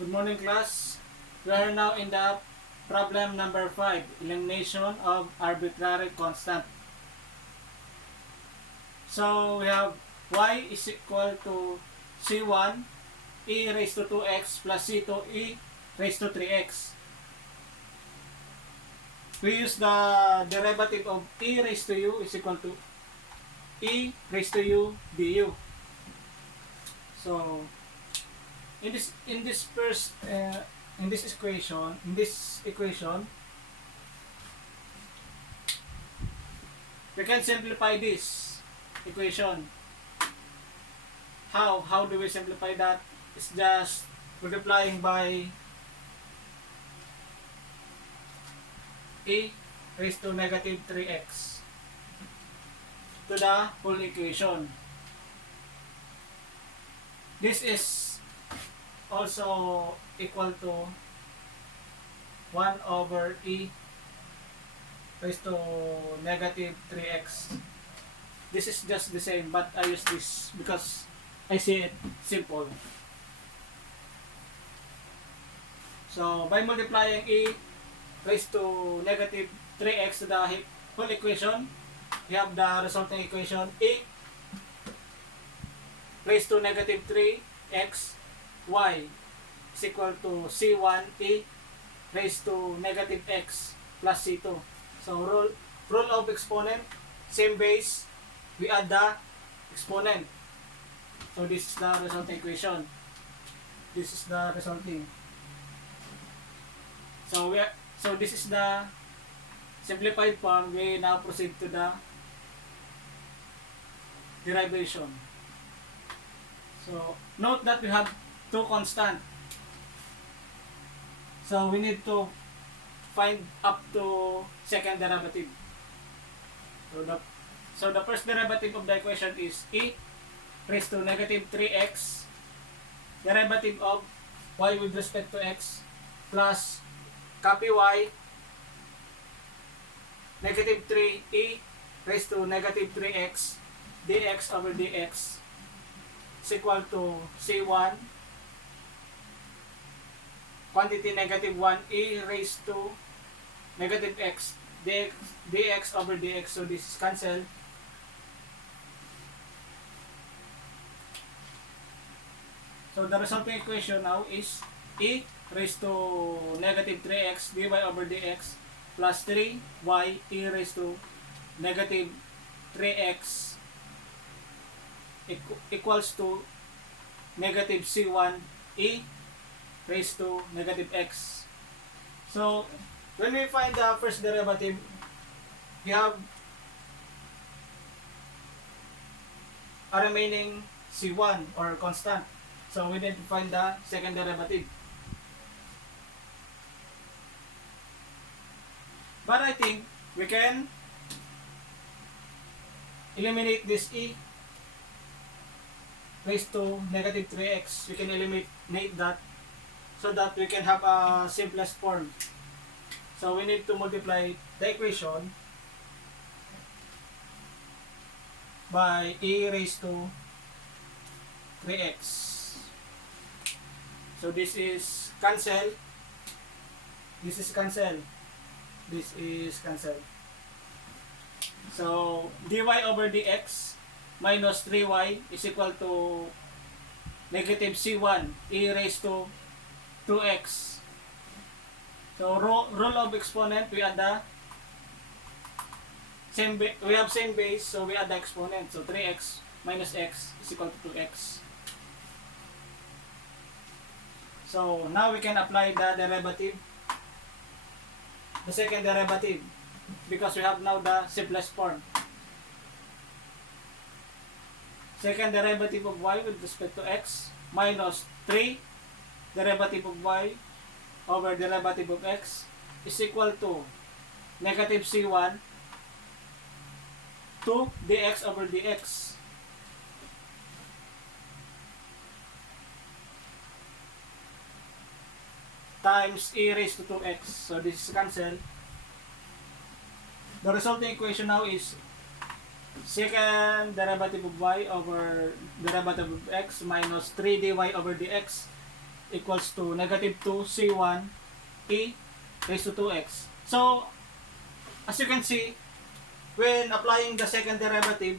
Good morning, class. We are now in the problem number 5, elimination of arbitrary constant. So we have y is equal to c1 e raised to 2x plus c2 e raised to 3x. We use the derivative of e raised to u is equal to e raised to u du. So in this equation, we can simplify this equation. How do we simplify that? It's just multiplying by e raised to negative 3x to the whole equation. This is also equal to 1 over e raised to negative 3x. This is just the same, but I use this because I see it simple. So by multiplying e raised to negative 3x to the whole equation, we have the resulting equation e raised to negative 3x y is equal to c1 e raised to negative x plus c2. So rule of exponent, same base, we add the exponent. So this is the resulting equation. This is the resulting. So this is the simplified form. We now proceed to the derivation. So note that we have two constant. So we need to find up to second derivative. So the first derivative of the equation is e raised to negative 3x derivative of y with respect to x plus copy y negative 3 e raised to negative 3x dx over dx is equal to c1 quantity negative 1 e raised to negative x dx over dx. So this is cancelled. So the resulting equation now is e raised to negative 3x dy over dx plus 3y e raised to negative 3x equals to negative c1 e raised to negative x. So when we find the first derivative, we have a remaining c1 or constant. So we need to find the second derivative. But I think we can eliminate this e raised to negative 3x. We can eliminate that so that we can have a simplest form. So we need to multiply the equation by e raised to 3x. So this is cancelled. This is cancelled. This is cancelled. So dy over dx minus 3y is equal to negative c1 e raised to 2x. So rule of exponent, we add the we have same base, so we add the exponent. So 3x minus x is equal to 2x. So now we can apply the derivative, the second derivative, because we have now the simplest form. Second derivative of y with respect to x minus 3 derivative of y over derivative of x is equal to negative c1 to dx over dx. Times e raised to 2x. So this is cancelled. The resulting equation now is second derivative of y over derivative of x minus 3 dy over dx equals to negative 2 C1 e raised to 2x. So, as you can see, when applying the second derivative,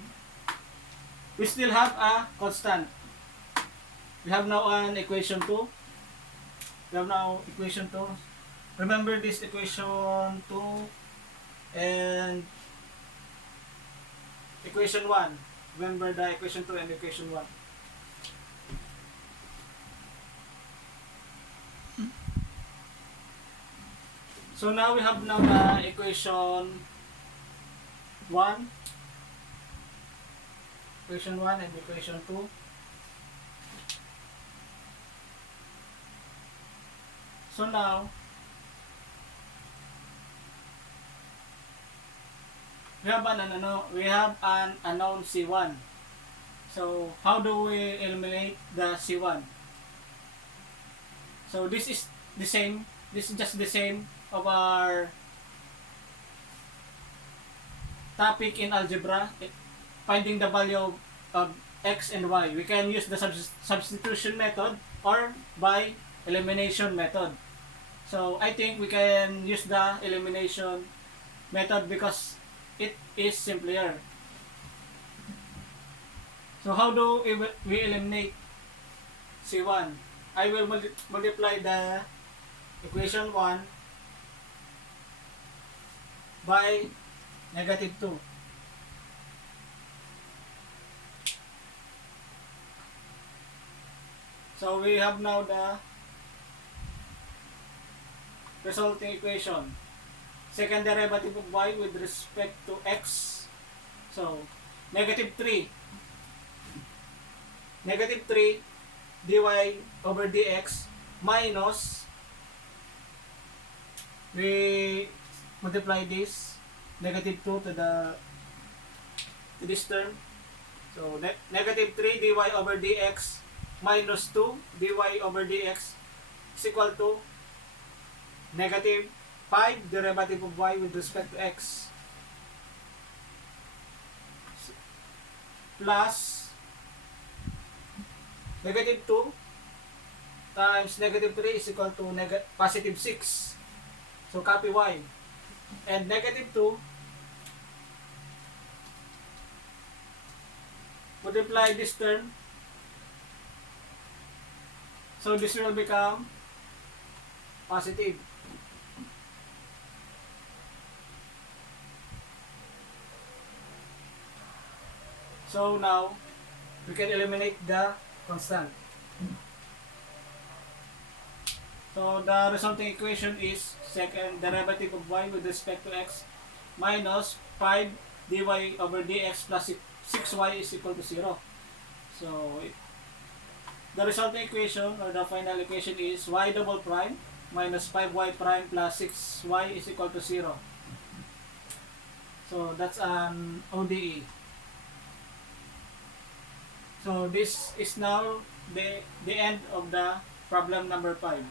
we still have a constant. We have now an equation 2. We have now equation 2. Remember this equation 2 and equation 1. Remember the equation 2 and equation 1. So now we have now the equation 1. Equation 1 and equation 2. So now, we have an unknown C1. So how do we eliminate the C1? So this is the same. This is just the same of our topic in algebra, finding the value of x and y. We can use the substitution method or by elimination method. So I think we can use the elimination method because it is simpler. So how do we eliminate C1? I will multiply the equation 1 by negative 2. So we have now the resulting equation. Second derivative of y with respect to x. So, negative 3 dy over dx minus, we multiply this negative 2 to this term. So, negative 3 dy over dx minus 2 dy over dx is equal to negative 5 derivative of y with respect to x plus negative 2 times negative 3 is equal to positive 6. So copy y. And negative 2 multiply this term. So this will become positive. So now we can eliminate the constant. So the resulting equation is second derivative of y with respect to x minus 5 dy over dx plus 6y is equal to 0. So the resulting equation or the final equation is y double prime minus 5y prime plus 6y is equal to 0. So that's an ODE. So this is now the end of the problem number 5.